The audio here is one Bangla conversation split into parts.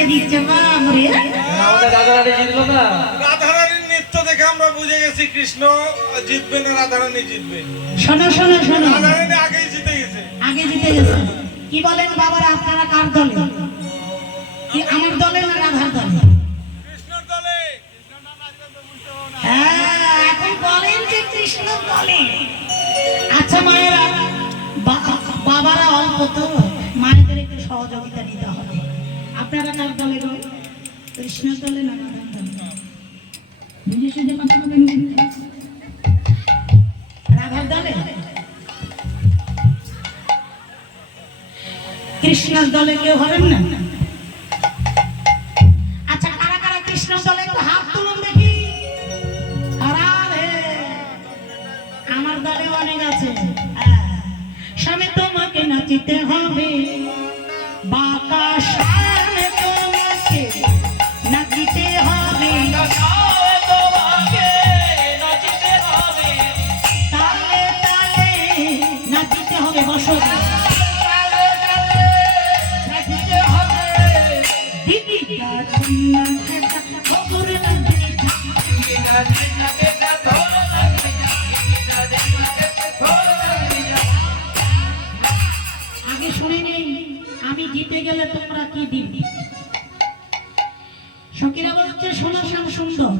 নাচিয়ে দিচ্ছে বাবরে। আমাদের রাধারানী জিতলো না। রাধারানীর নৃত্য দেখে আমরা বুঝে গেছি কৃষ্ণ জিতবে না রাধারানী জিতবে। শোনো শোনো শোনো, রাধারানী আগেই জিতে গেছে। আগে জিতে গেছে। কি বলেন বাবারা, আপনারা কার দলে? কি আমার দলে না রাধার দলে? কৃষ্ণর দলে। কৃষ্ণ না নাচলে তো বুঝতে পারো না। হ্যাঁ, এখন বলেন যে কৃষ্ণ দলে। আচ্ছা মায়েরা, বাবারা অল্প তো, মায়েদের একটু সহযোগিতা দিতে হবে। আপনারা কার দলে গো? কৃষ্ণ দলে না রাধার দলে? বুঝে সুঝে কথা বলেন কিন্তু। রাধার দলে? কৃষ্ণের দলে কেউ হবেন না? আচ্ছা, কারা কারা কৃষ্ণের দলে একটু হাত তুলুন দেখি। আরে আমার দলে অনেক আছে। স্বামী তোমাকে নাচিতে হবে, বাঁকা স্বামী তোমাকে নাচিতে হবে, তালে তালে নাচিতে হবে। বসো আগে শুনে নেই, আমি জিতে গেলে তোমরা কি দিবি? সখীরা বলছে শোনো শ্যাম সুন্দর,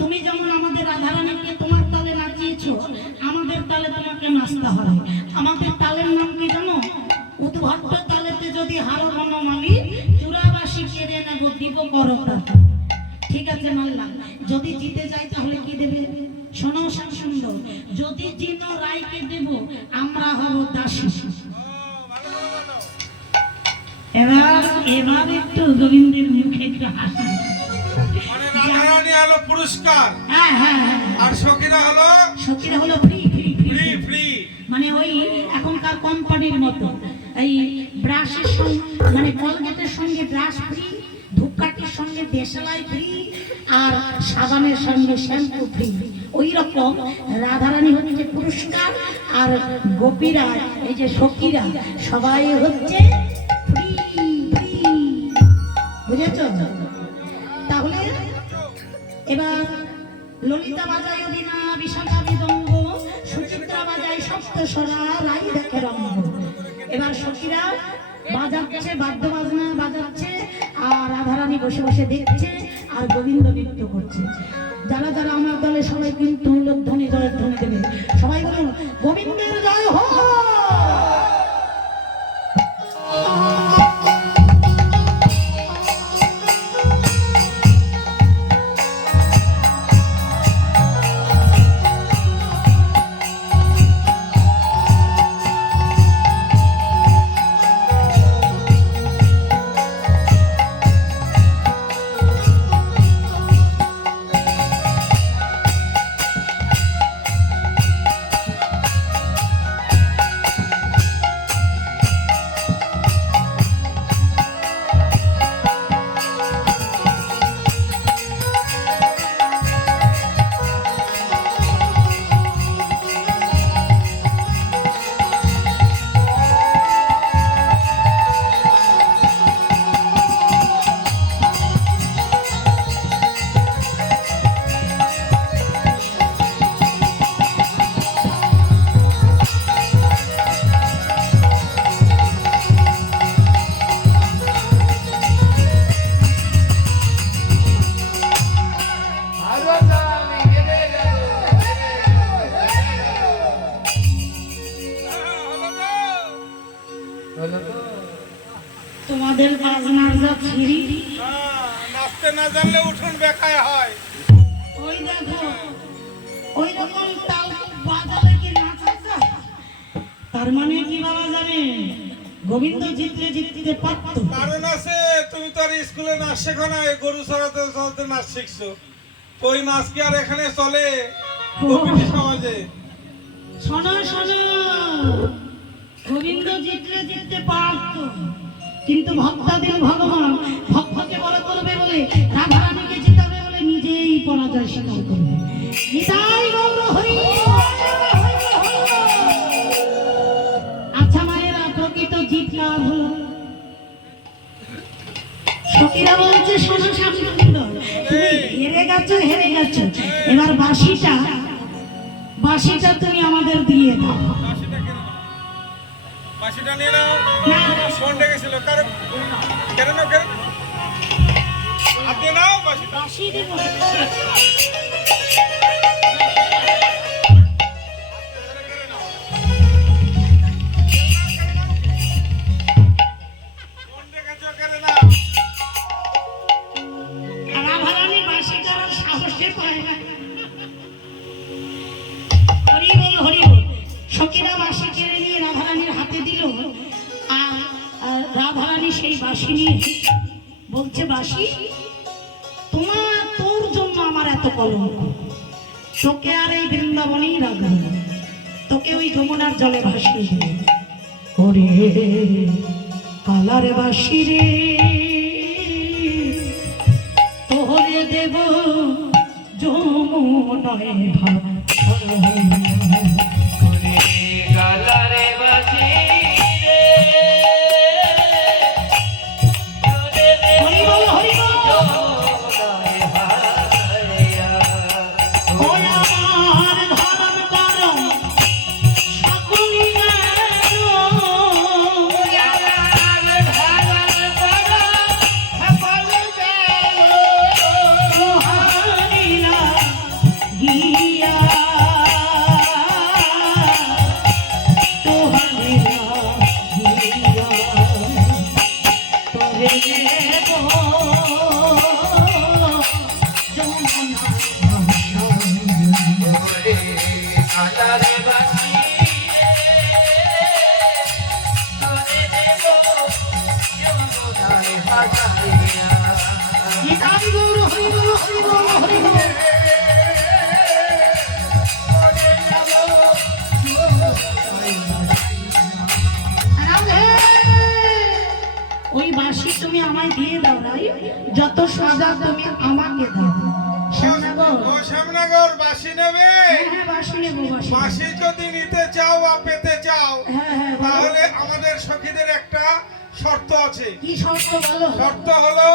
তুমি যেমন আমাদের রাধারানীকে তোমার তালে নাচিয়েছো, আমাদের তালে তোমাকে নাচতে হবে। আমাদের তালের নাম কি জানো? উদ্ভট্ট তালেতে যদি হারো বনমালী, চূড়াবাসী কেড়ে নেব দিব করতা। ঠিক আছে মানলাম। যদি জিতে যাই তাহলে কি দেবে? শোনো শ্যাম সুন্দর, যদি জিনো রায়কে দেব, আমরা হব দাসী। এবার একটু গোবিন্দের মুখে একটু হাসি। মানে রাধারানী হলো পুরস্কার, হ্যাঁ হ্যাঁ হ্যাঁ, আর সখীরা হলো ফ্রি ফ্রি ফ্রি ফ্রি। মানে ওই এখনকার কোম্পানির মতো এই ব্রাশের সঙ্গে, মানে কলগেটের সঙ্গে ব্রাশ ফ্রি, ধূপকাঠির সঙ্গে দেশলাই ফ্রি, আর সাবানের সঙ্গে শ্যাম্পু ফ্রি। ওই রকম রাধারানী হচ্ছে পুরস্কার, আর গোপীরা এই যে সখীরা সবাই হচ্ছে ফ্রি ফ্রি। বুঝেছ? তাহলে এবার ললিতা বাজায় অদিনা, বিশাখা মৃদঙ্গ, সুচিত্রা বাজায় সপ্তস্বরা, রাই দেখে রঙ্গ। এবার সখীরা বাজাচ্ছে, বাদ্য বাজনা বাজাচ্ছে, আর রাধারানী বসে বসে দেখছে, আর গোবিন্দ নৃত্য করছে। যারা যারা আমার দলে সবাই কিন্তু ধ্বনি জয়ের ধ্বনি দেবে। সবাই বলুন গোবিন্দের জয় হোক। তোমাদের বাজনার যা ফিরি, নাচতে না জানলে উঠুন বেকায় হয়। ওই দেখো ওই রকম তাল বাজালে কি নাচা যায়? তার মানে কি বাবা জানে, গোবিন্দ জিতলে জিততে পারতো। কারণ আছে, তুমি তো আর স্কুলে নাচ শেখো না, গরু চড়াতে চড়াতে নাচ শিখছো। ওই নাচ কি আর এখানে চলে গোপিনী সমাজে? শোনো শোনো, গোবিন্দ জিতলে জিততে পারতো, কিন্তু ভক্তাদের ভগবান ভক্তকে বড় করবে বলে, রাধারানীকে জিতাবে বলে নিজেই পরাজয় স্বীকার করবে। নিতাই গৌর হরি। আচ্ছা মায়েরা, প্রকৃত জিত লাভ হলো সখীরা বলছে শোনো শ্যামসুন্দর, তুমি হেরে গেছো, এবার বাঁশিটা তুমি আমাদের দিয়ে দাও। বাঁশিটা নিয়ে নাও। না। ফোন ডেকেছিল কারো, কেন নাও, কেন হাতে নাও বাঁশিটা। বাঁশি দিব। ফোন ডেকেছো কেন না? রাধারানী বাঁশি করার সাহসে পায় না। হরি বল, হরি বল। সখীরা বাঁশি কেড়ে নিয়ে রাধারানীর হাতে দিল, আর রাধারানী সেই বাঁশি নিয়ে বলছে, বাঁশি তোর জন্য আমার এত কলঙ্ক, তোকে আর এই বৃন্দাবনেই রাখবো, তোকে ওই যমুনার জলে ভাসিয়ে দেবো। ওরে কালার বাঁশি রে, তোরে দেব যমুনায় ভাসিয়ে। গালারে বাঁশি রে, হরি বল, হরি বল। যমুনায় ভাসাইয়া। ওই আমার ধারণ করো সকলি হারিলা গিয়া, তোহারিলা গিয়া, তোরে দেব যমুনা ওরে গালারে বাঁশি রে, তোরে দেব যমুনায় ভাসাইয়া। হরি বল, হরি বল, হরি বল, হরি বল। রাধে, ওই বাঁশি তুমি আমায় দিয়ে দাও রাই, যত সাজা তুমি আমাকে দাও। শ্যামনগর, ও শ্যামনগর বাঁশি নেবে? হ্যাঁ বাঁশি নেবো, বাঁশি। বাঁশি যদি নিতে চাও বা পেতে চাও, হ্যাঁ, বলো। তাহলে আমাদের সখীদের একটা শর্ত আছে। কি শর্ত বলো? শর্ত হলো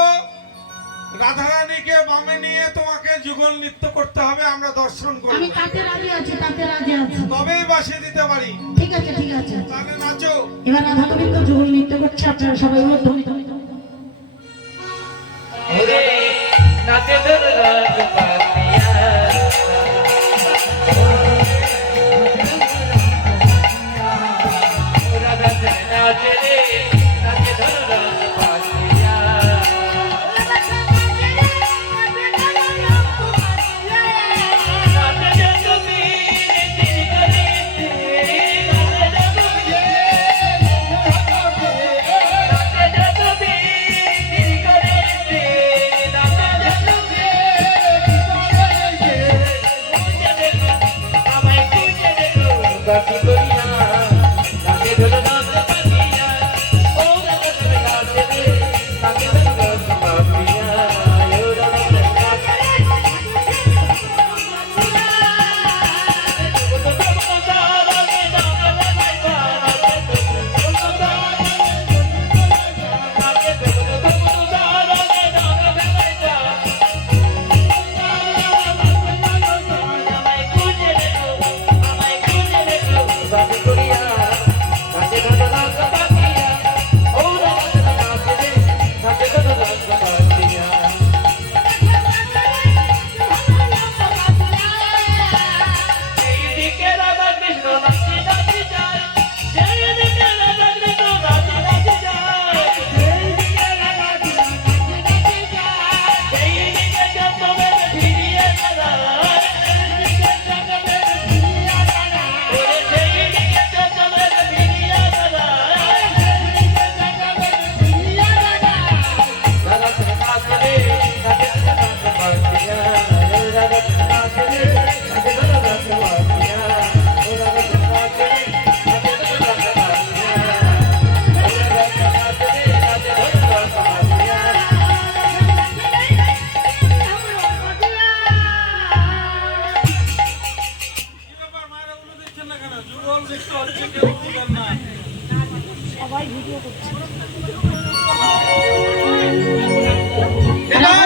রাধারানীকে বামে নিয়ে তোমাকে যুগল নৃত্য করতে হবে, আমরা দর্শন করব, আমি তাতে রাজি আছি, তাতে রাজি আছি। তবেই বাঁশি দিতে পারি। ঠিক আছে, ঠিক আছে। তাহলে নাচো। এবার রাধা গোবিন্দ যুগল নৃত্য করছে, আপনারা সবাই ধ্বনি ধ্বনি ধ্বনি। ওরে নাচে ধর রাজ পাতিয়া, ওরা নাচে নাচে রে, নাচে ধর রাজ পাতিয়া। নাচে যে তুমি নীতি করিতে, নাচে যে তুমি, নাচে যে তুমি নীতি করিতে, নাচে যে তুমি খুঁজে দেখো, আমায় খুঁজে দেখো, বাকি করিয়া নাচে ধর রাজ পাতিয়া। ও নাচে নাচে রে, নাচে ধর রাজ পাতিয়া। ও নাচে নাচে রে, কি ব্যাপার মায়েরা উল্টো দিচ্ছেন না কেন? যুগল নৃত্য হচ্ছে, কেউ বুঝবেন না। সবাই ভিডিও করছে। আরে